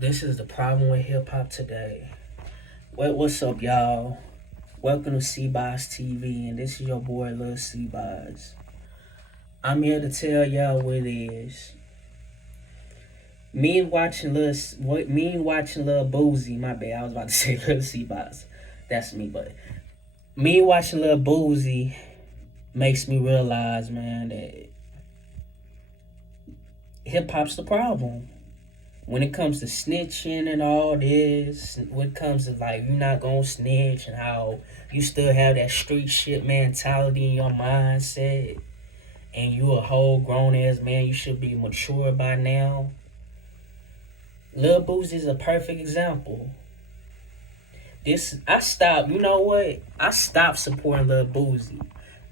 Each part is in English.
This is the problem with hip hop today. What's up, y'all? Welcome to C-Boss TV, and this is your boy Lil C-Boss. I'm here to tell y'all what it is. Me watching Lil Boosie. My bad, I was about to say Lil C-Boss. That's me, but me watching Lil Boosie makes me realize, man, that hip hop's the problem. When it comes to snitching and all this, when it comes to like you not gonna snitch and how you still have that street shit mentality in your mindset, and you a whole grown ass man, you should be mature by now. Lil Boozy is a perfect example. I stopped. You know what? I stopped supporting Lil Boozy.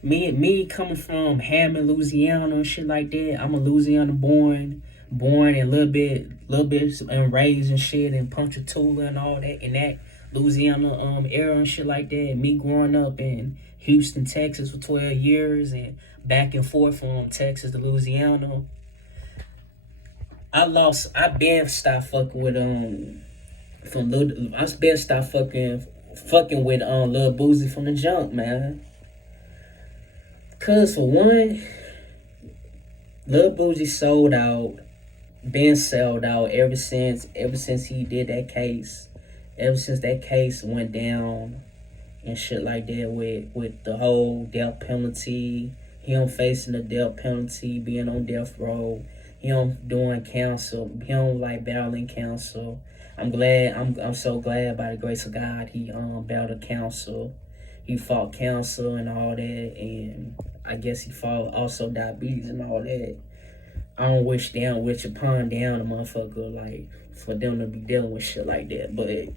Me coming from Hammond, Louisiana and shit like that. I'm a Louisiana born and little bit and raised and shit and Ponchatoula and all that in that Louisiana era and shit like that. Me growing up in Houston, Texas for 12 years and back and forth from Texas to Louisiana. I been stopped fucking with I been stopped fucking with Lil Boozy from the jump, man. Cause for one, Lil Boozy sold out, been sold out ever since he did that case. Ever since that case went down and shit like that with the whole death penalty, him facing the death penalty, being on death row, him doing counsel, him like battling counsel. I'm so glad by the grace of God he battled counsel. He fought cancer and all that, and I guess he fought also diabetes and all that. I don't wish upon down a motherfucker like for them to be dealing with shit like that. But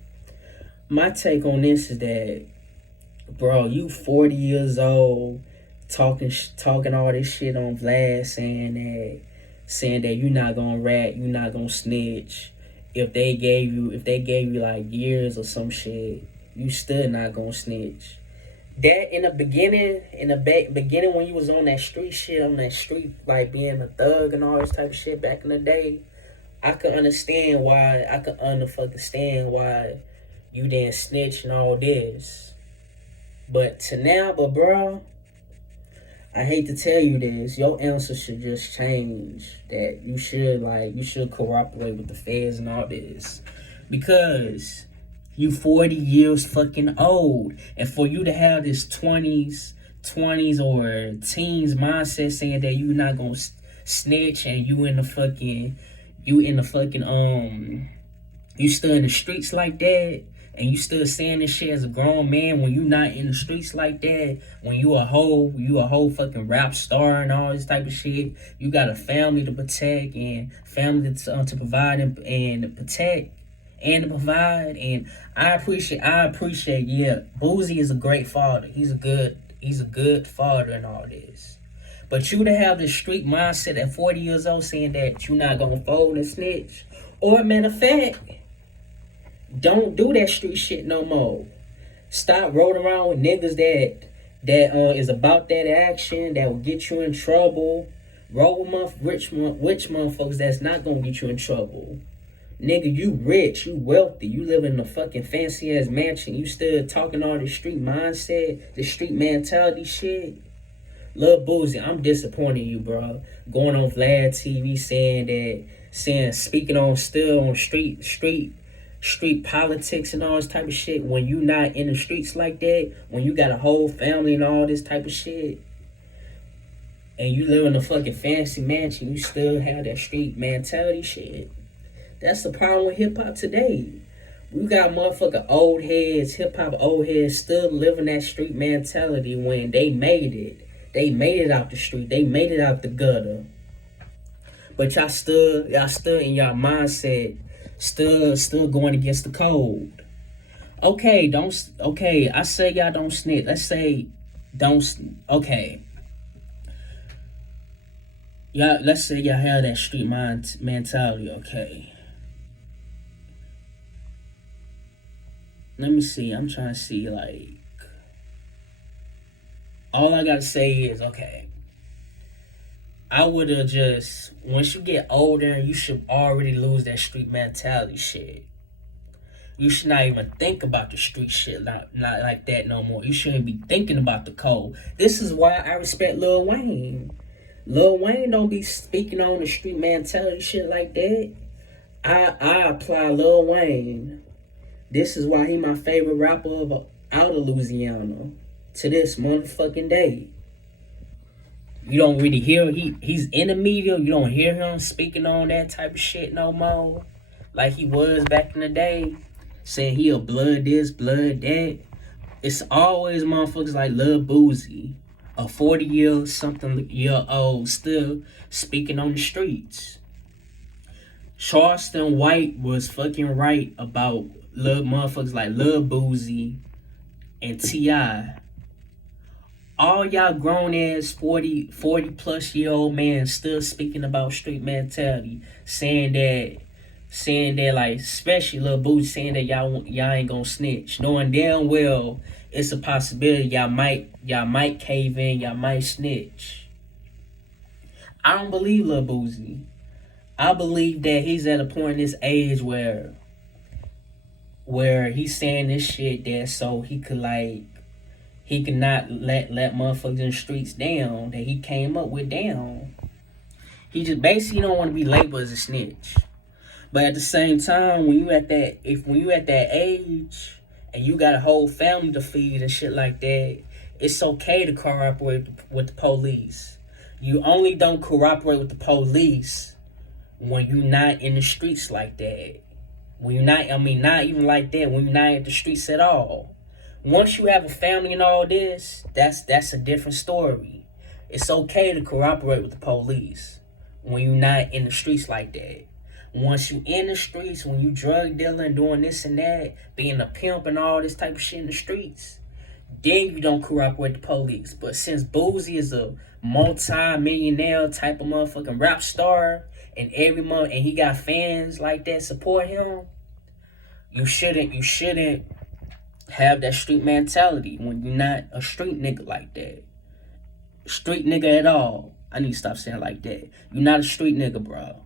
my take on this is that, bro, you 40 years old, talking all this shit on Vlad, saying that you're not gonna rat, you're not gonna snitch. If they gave you like years or some shit, you still not gonna snitch. That in the beginning when you was on that street shit, on that street like being a thug and all this type of shit back in the day, I could understand why you didn't snitch and all this. But bro, I hate to tell you this, your answer should just change. That you should cooperate with the feds and all this. Because you 40 years fucking old. And for you to have this 20s or teens mindset saying that you not gonna snitch and you still in the streets like that, and you still saying this shit as a grown man when you not in the streets like that, when you a whole fucking rap star and all this type of shit, you got a family to protect and family to provide and protect and to provide. And I appreciate, yeah, Boozy is a great father. He's a good father and all this. But you to have the street mindset at 40 years old saying that you not gonna fold and snitch, or matter of fact, don't do that street shit no more. Stop rolling around with niggas that is about that action that will get you in trouble. Roll with rich motherfuckers that's not gonna get you in trouble. Nigga, you rich, you wealthy, you live in a fucking fancy ass mansion. You still talking all this street mindset, this street mentality shit. Lil Boozy, I'm disappointed in you, bro. Going on Vlad TV speaking on still on street politics and all this type of shit when you not in the streets like that, when you got a whole family and all this type of shit, and you live in a fucking fancy mansion, you still have that street mentality shit. That's the problem with hip hop today. We got motherfucking old heads, hip hop old heads, still living that street mentality when they made it. They made it out the street. They made it out the gutter. But y'all still in y'all mindset, still going against the code. Okay, don't. Okay, I say y'all don't snitch. Let's say don't. Okay, y'all. Let's say y'all have that street mentality. Okay, let me see. I'm trying to see. Like, all I gotta say is okay. I would have just, once you get older, you should already lose that street mentality shit. You should not even think about the street shit, not like that no more. You shouldn't be thinking about the code. This is why I respect Lil Wayne. Lil Wayne don't be speaking on the street mentality shit like that. I apply Lil Wayne. This is why he my favorite rapper out of Louisiana to this motherfucking day. You don't really hear he's in the media. You don't hear him speaking on that type of shit no more, like he was back in the day, saying he a blood this, blood that. It's always motherfuckers like Lil Boosie, a 40-year-old, still speaking on the streets. Charleston White was fucking right about little motherfuckers like Lil Boosie and T.I. All y'all grown ass 40 plus year old man still speaking about street mentality, saying that like, especially Lil Boosie saying that y'all ain't gonna snitch, knowing damn well it's a possibility y'all might cave in, y'all might snitch. I don't believe Lil Boosie. I believe that he's at a point in his age where he's saying this shit that so he could not let motherfuckers in the streets down that he came up with down. He just basically don't want to be labeled as a snitch. But at the same time, when you at that age and you got a whole family to feed and shit like that, it's okay to cooperate with the police. You only don't cooperate with the police when you're not in the streets like that. When you're not, not even like that, when you're not at the streets at all. Once you have a family and all this, that's a different story. It's okay to cooperate with the police when you're not in the streets like that. Once you in the streets, when you drug dealing, doing this and that, being a pimp and all this type of shit in the streets, then you don't cooperate with the police. But since Boosie is a multi-millionaire type of motherfucking rap star, and and he got fans like that support him, you shouldn't have that street mentality when you're not a street nigga like that. Street nigga at all. I need to stop saying like that. You're not a street nigga, bro.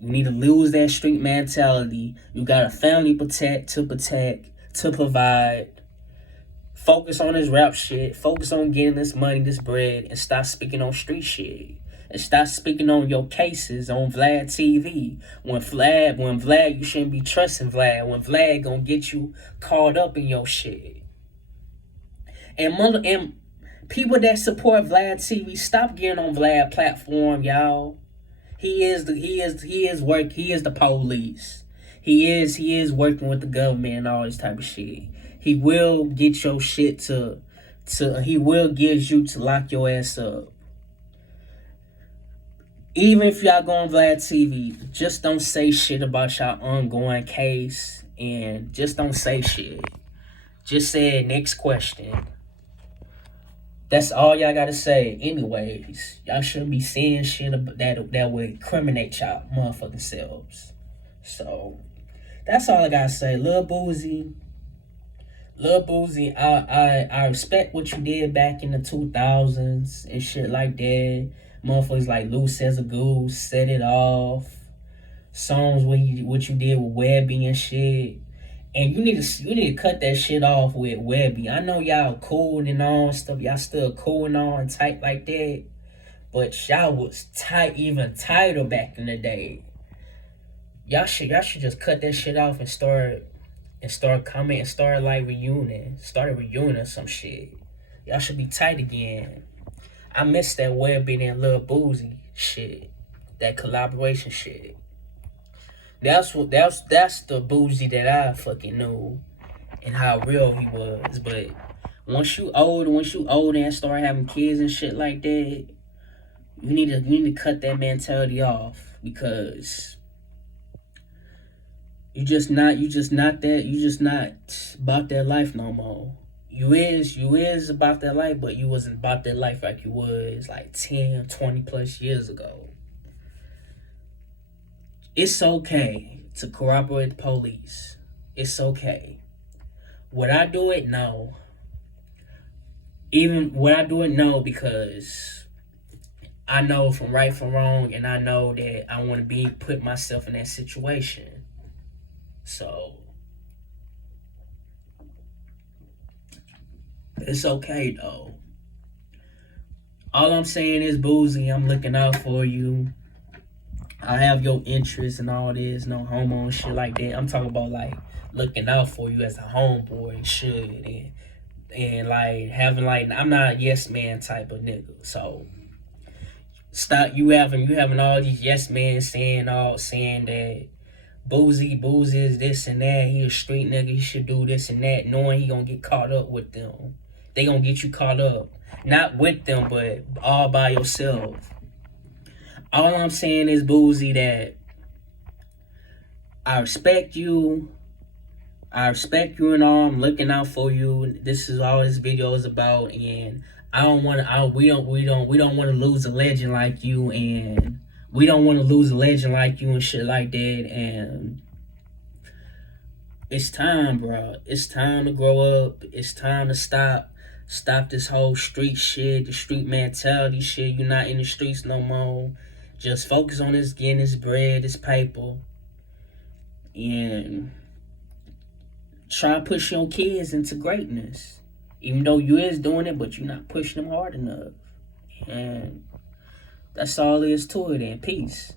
You need to lose that street mentality. You got a family to provide. Focus on this rap shit. Focus on getting this money, this bread, and stop speaking on street shit. And stop speaking on your cases on Vlad TV. When Vlad, you shouldn't be trusting Vlad. When Vlad gonna get you caught up in your shit. And people that support Vlad TV, stop getting on Vlad platform, y'all. He is the police. He is working with the government and all this type of shit. He will get your shit he will get you to lock your ass up. Even if y'all go on Vlad TV, just don't say shit about y'all ongoing case, and just don't say shit. Just say next question. That's all y'all gotta say. Anyways, y'all shouldn't be saying shit that would incriminate y'all motherfucking selves. So that's all I gotta say. Lil Boosie, I respect what you did back in the 2000s and shit like that. Motherfuckers like Loose as a Goose, Set It Off, songs what you did with Webby and shit. And you need to cut that shit off with Webby. I know y'all cool and all and stuff. Y'all still cool and all and tight like that. But y'all was tight, even tighter back in the day. Y'all should just cut that shit off and start coming and start like reunion. Start reunion some shit. Y'all should be tight again. I miss that Webby and Lil Boosie shit. That collaboration shit. That's the Boosie that I fucking knew and how real he was. But once you older and start having kids and shit like that, you need to cut that mentality off, because you just not about that life no more. You is about that life, but you wasn't about that life like you was like 10, 20 plus years ago. It's okay to cooperate with the police. It's okay. Would I do it? No. Would I do it? No, because I know from right from wrong, and I know that I want to be put myself in that situation. So it's okay though. All I'm saying is, Boosie, I'm looking out for you. I have your interests and all this, no homo and shit like that. I'm talking about like looking out for you as a homeboy and shit, and like having like I'm not a yes man type of nigga. So stop you having all these yes men saying that Boozy is this and that. He a street nigga. He should do this and that, knowing he gonna get caught up with them. They gonna get you caught up, not with them, but all by yourself. All I'm saying is, Boozy, that I respect you. I respect you and all. I'm looking out for you. This is all this video is about, and I don't want to. We don't want to lose a legend like you, and we don't want to lose a legend like you and shit like that. And it's time, bro. It's time to grow up. It's time to stop this whole street shit, the street mentality shit. You're not in the streets no more. Just focus on this, getting this bread, this paper, and try to push your kids into greatness. Even though you is doing it, but you're not pushing them hard enough. And that's all there is to it, and peace.